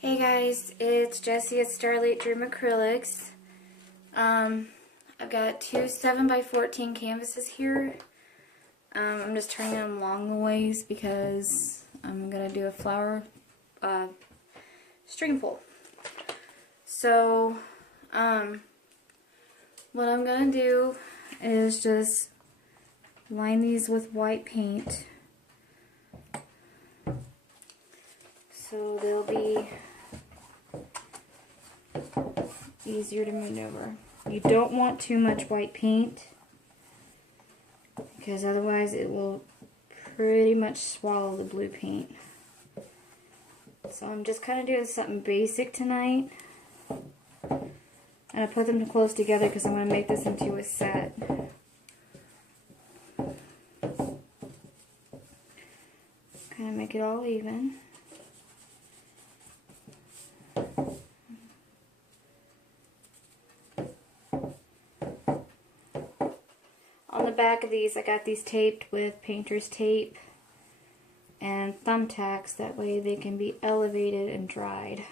Hey guys, it's Jessie at Starlet Dream Acrylics. I've got two 7x14 canvases here. I'm just turning them long ways because I'm going to do a flower string pull. So, what I'm going to do is just line these with white paint. So they'll be easier to maneuver. You don't want too much white paint because otherwise it will pretty much swallow the blue paint. So I'm just kind of doing something basic tonight. And I put them close together because I'm going to make this into a set. Kind of make it all even. On the back of these, I got these taped with painter's tape and thumbtacks. That way they can be elevated and dried.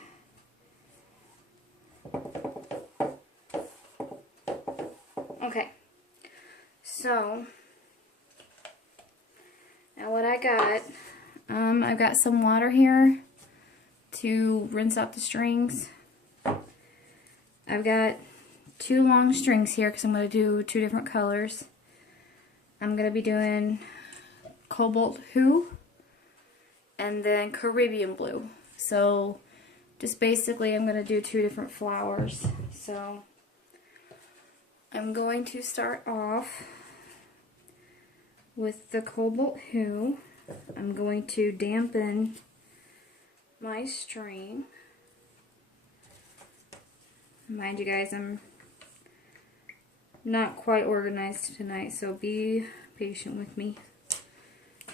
Okay, so now what I got, I've got some water here to rinse out the strings. I've got two long strings here because I'm going to do two different colors. I'm going to be doing Cobalt Hue and then Caribbean Blue. So just basically I'm going to do two different flowers. So I'm going to start off with the Cobalt Hue. I'm going to dampen my string. Mind you guys, I'm not quite organized tonight, so be patient with me.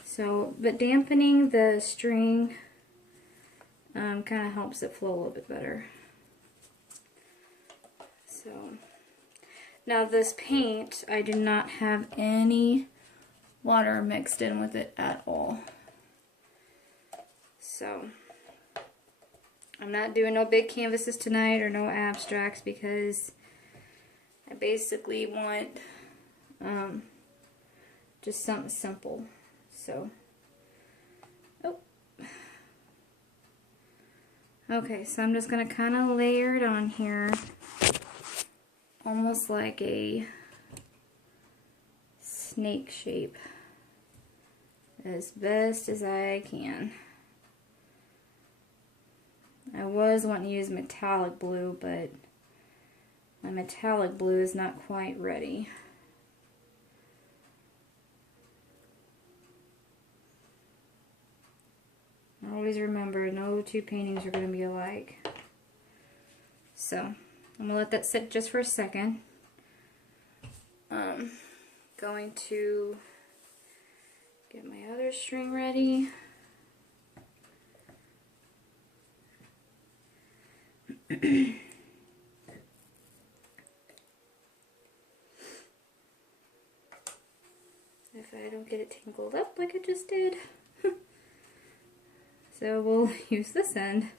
So, but dampening the string kind of helps it flow a little bit better. So, now this paint, I do not have any water mixed in with it at all. So, I'm not doing no big canvases tonight or no abstracts because I basically want just something simple. So, okay, so I'm just going to kind of layer it on here, almost like a snake shape, as best as I can. I was wanting to use metallic blue, but my metallic blue is not quite ready. Always remember, no two paintings are going to be alike. So, I'm going to let that sit just for a second. Going to get my other string ready. If I don't get it tangled up like I just did. So we'll use this end.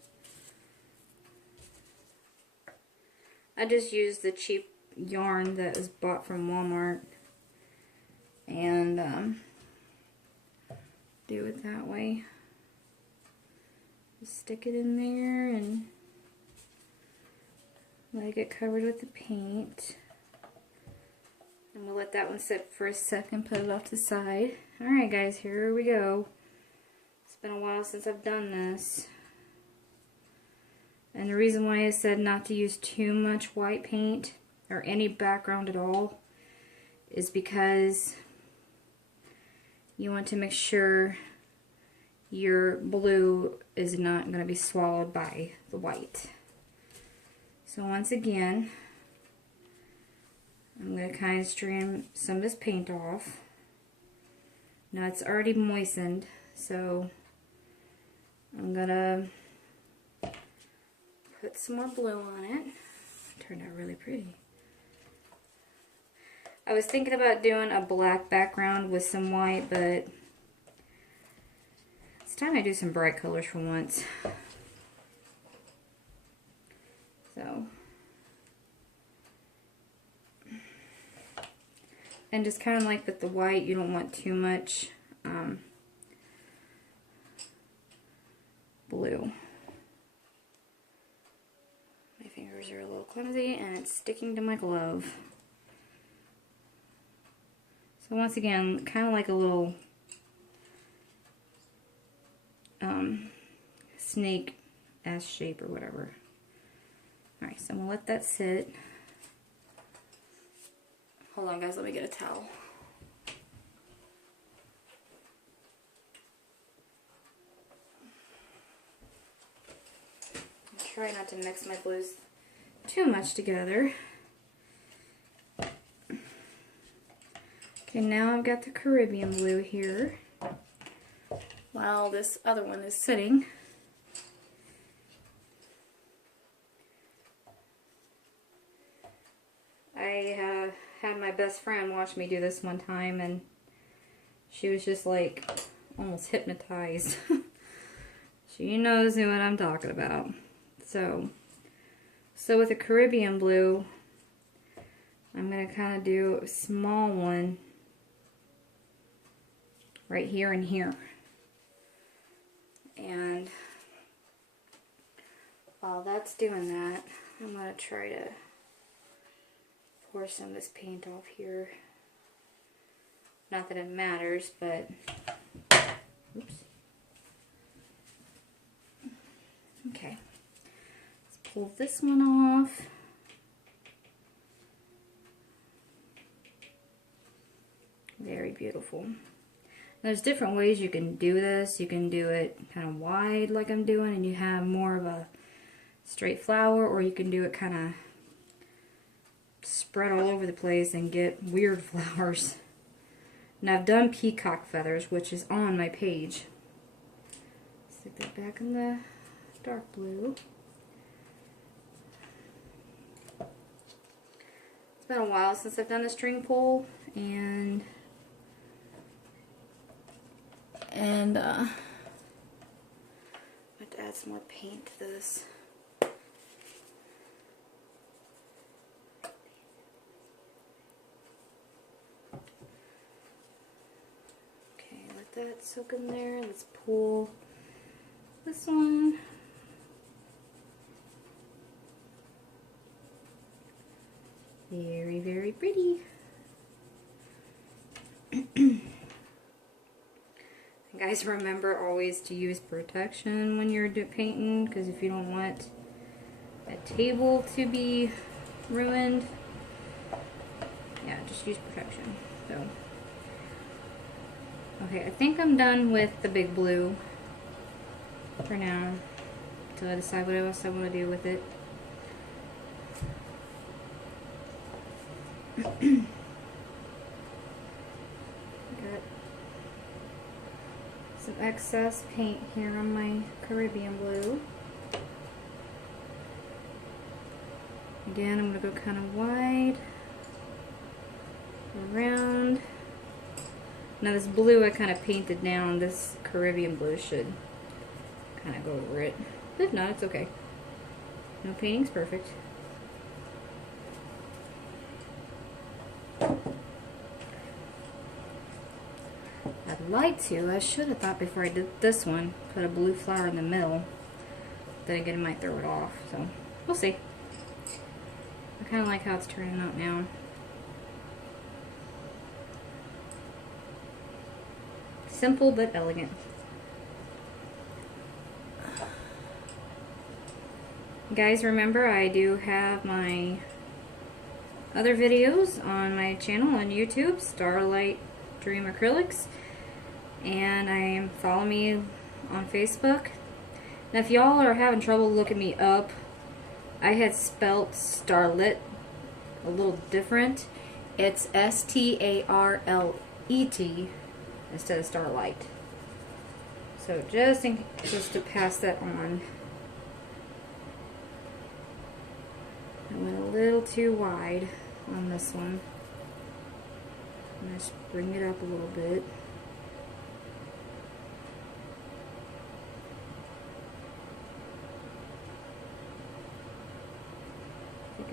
I just used the cheap yarn that was bought from Walmart and do it that way. Just stick it in there and let it get covered with the paint. And we'll let that one sit for a second, put it off to the side. Alright guys, here we go. It's been a while since I've done this. And the reason why I said not to use too much white paint or any background at all is because you want to make sure your blue is not going to be swallowed by the white. So once again, I'm going to kind of stream some of this paint off. Now it's already moistened, so I'm going to put some more blue on it. It turned out really pretty. I was thinking about doing a black background with some white, but it's time I do some bright colors for once. So, and just kind of like with the white, you don't want too much blue. My fingers are a little clumsy and it's sticking to my glove. So once again, kind of like a little snake S shape or whatever. Alright, so I'm going to let that sit. Hold on guys, let me get a towel. Try not to mix my blues too much together. Okay, now I've got the Caribbean blue here while this other one is sitting. I had my best friend watch me do this one time and she was just like almost hypnotized. She knows what I'm talking about. So with the Caribbean blue, I'm going to kind of do a small one right here and here. And while that's doing that, I'm going to try to pour some of this paint off here. Not that it matters, but oops. Okay. Pull this one off. Very beautiful. There's different ways you can do this. You can do it kind of wide like I'm doing and you have more of a straight flower, or you can do it kind of spread all over the place and get weird flowers. And I've done peacock feathers, which is on my page. Stick that back in the dark blue. It's been a while since I've done a string pull, and I have to add some more paint to this. Okay, let that soak in there. Let's pull this one. Very, very pretty. Guys, remember always to use protection when you're painting, because if you don't want a table to be ruined, yeah, just use protection. So, okay, I think I'm done with the big blue for now, until I decide what else I want to do with it. Got some excess paint here on my Caribbean blue. Again, I'm going to go kind of wide around. Now this blue I kind of painted down. This Caribbean blue should kind of go over it. If not, it's okay. No painting's perfect. I'd like to. I should have thought before I did this one, put a blue flower in the middle. Then again, I might throw it off. So, we'll see. I kind of like how it's turning out now. Simple but elegant. Guys, remember I do have my other videos on my channel on YouTube, Starlight Dream Acrylics, and follow me on Facebook. Now if y'all are having trouble looking me up, I had spelt Starlet a little different. It's S-T-A-R-L-E-T instead of Starlight. So just to pass that on. I went a little too wide on this one. Let's bring it up a little bit.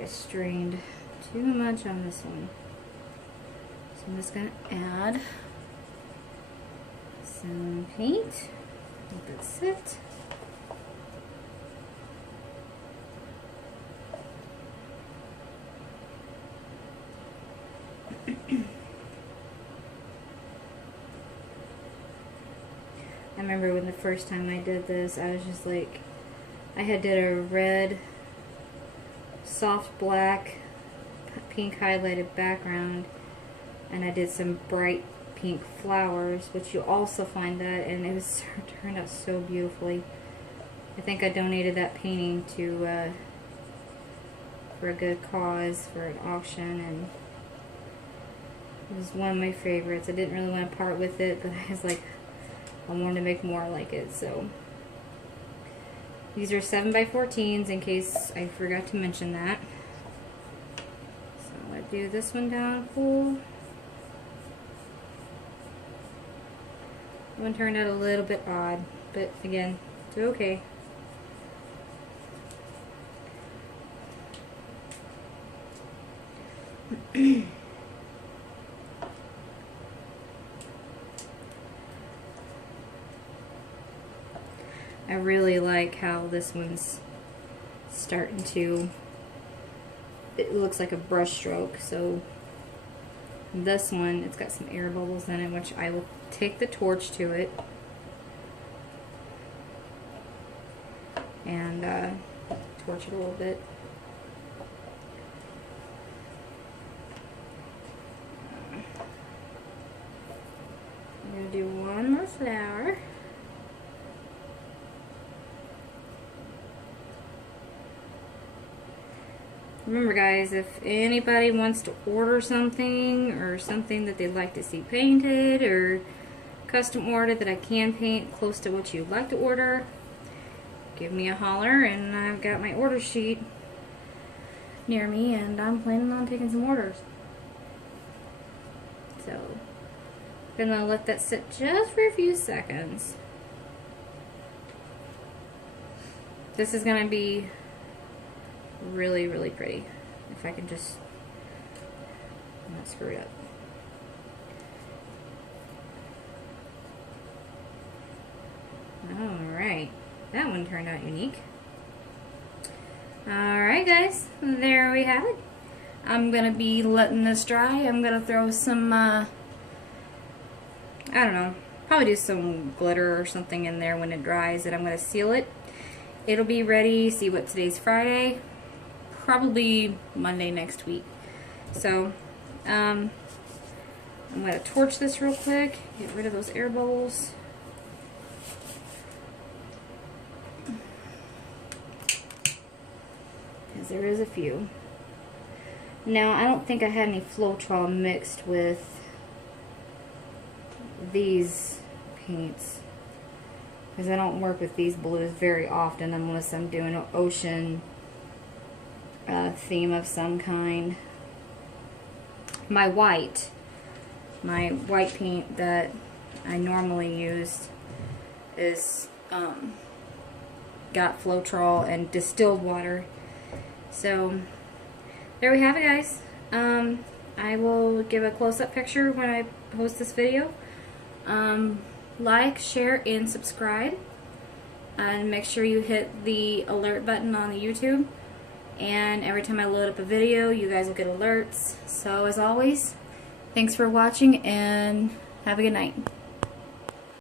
I strained too much on this one. So I'm just going to add some paint. Let it sit. I remember when the first time I did this, I was just like, I had did a red, soft black, pink highlighted background, and I did some bright pink flowers, which you also find that, and it was turned out so beautifully. I think I donated that painting to for a good cause, for an auction, and it was one of my favorites. I didn't really want to part with it, but I was like, I wanted to make more like it. So these are 7x14s in case I forgot to mention that. So I'm going to do this one down full. One turned out a little bit odd, but again, it's okay. I really like how this one's starting to, it looks like a brush stroke. So this one, it's got some air bubbles in it, which I will take the torch to it and torch it a little bit. I'm going to do one more flower. Remember guys, if anybody wants to order something or something that they'd like to see painted or custom ordered that I can paint close to what you'd like to order, give me a holler, and I've got my order sheet near me and I'm planning on taking some orders. So I'm gonna let that sit just for a few seconds. This is gonna be really, really pretty. If I can just not screw it up. Alright, that one turned out unique. Alright guys, there we have it. I'm gonna be letting this dry. I'm gonna throw some, I don't know, probably do some glitter or something in there when it dries, and I'm gonna seal it. It'll be ready, see what, today's Friday? Probably Monday next week. So, I'm going to torch this real quick, get rid of those air bubbles. Because there is a few. Now, I don't think I had any Floetrol mixed with these paints, because I don't work with these blues very often unless I'm doing an ocean theme of some kind. My white paint that I normally use is got Floetrol and distilled water. So there we have it guys. I will give a close-up picture when I post this video. Like, share, and subscribe, and make sure you hit the alert button on the YouTube. And every time I load up a video, you guys will get alerts. So as always, thanks for watching and have a good night.